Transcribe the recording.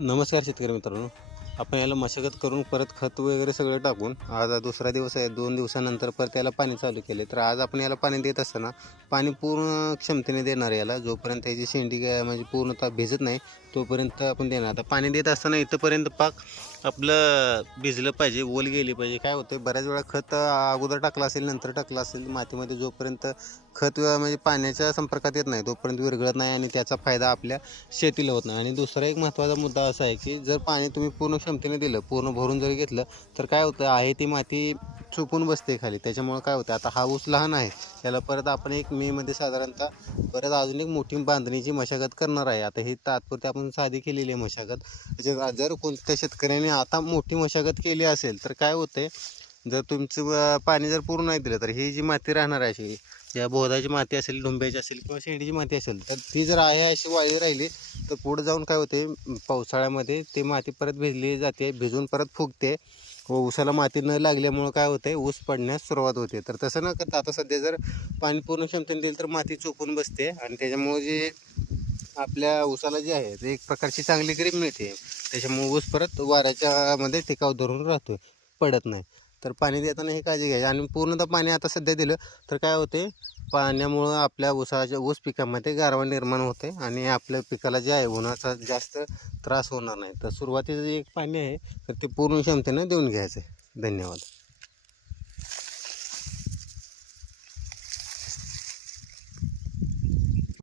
नमस्कार शेतकरी मित्रांनो. आपण याला मशागत करून परत खत वगैरे सगळं टाकून आज दुसरा दिवस आहे. 2 दिवसानंतर परत याला पाणी चालू केले. तर आज आपण याला पाणी देत असताना पाणी पूर्ण क्षमतेने देणार याला. जोपर्यंत याची शेंडी म्हणजे पूर्णतः भिजत नाही तोपर्यंत आपण देणार. आता पाणी देत असताना इथंपर्यंत पाक आपलं भिजलं पाहिजे, ओल गेली पाहिजे. काय होतं बऱ्याच वेळा खत अगोदर टाकलं असेल नंतर टाकलं असेल मातीमध्ये, जोपर्यंत खत म्हणजे पाण्याच्या संपर्कात येत नाही तोपर्यंत विरघळत नाही आणि त्याचा फायदा आपल्या शेतीला होत नाही. आणि दुसरा एक महत्त्वाचा मुद्दा असा आहे की जर पाणी तुम्ही पूर्ण क्षमतेने दिलं, पूर्ण भरून जरी घेतलं तर काय होतं आहे ती माती चुकून बसते खाली. त्याच्यामुळं काय होतं, आता हा ऊस लहान आहे, त्याला परत आपण एक मेमध्ये साधारणतः परत अजून एक मोठी बांधणीची मशागत करणार आहे. आता ही तात्पुरती आपण साधी केलेली आहे मशागत. जर कोणत्या शेतकऱ्याने आता मोठी मशागत केली असेल तर काय होते, जर तुमचं पाणी जर पूर्ण नाही दिलं तर ही जी माती राहणार आहे अशी, या बोधाची माती असेल, डोंब्याची असेल किंवा शेंडीची माती असेल, तर ती जर आहे अशी वाळी राहिली तर पुढे जाऊन काय होते, पावसाळ्यामध्ये ते माती परत भिजली जाते, भिजून परत फुगते व ऊसाला माती न लागल्यामुळं काय होते, ऊस पडण्यास सुरुवात होते. तर तसं न करता आता सध्या जर पाणी पूर्ण क्षमतेने दिलं तर माती चुकून बसते आणि त्याच्यामुळे जे आपल्या ऊसाला जे आहे ते एक प्रकारची चांगली ग्रीप मिळते. त्याच्यामुळे ऊस परत वाऱ्याच्या मध्ये टिकाव धरून राहतो, पडत नाही. तर पाणी देताना ही काळजी घ्यायची. आणि पूर्णतः पाणी आता सध्या दिलं तर काय होते, पाण्यामुळं आपल्या ऊस पिकामध्ये गारवा निर्माण होते आणि आपल्या पिकाला जे आहे उन्हाचा जास्त त्रास होणार नाही. तर सुरुवातीचं जे एक पाणी आहे तर ते पूर्ण क्षमतेनं देऊन घ्यायचं आहे. धन्यवाद.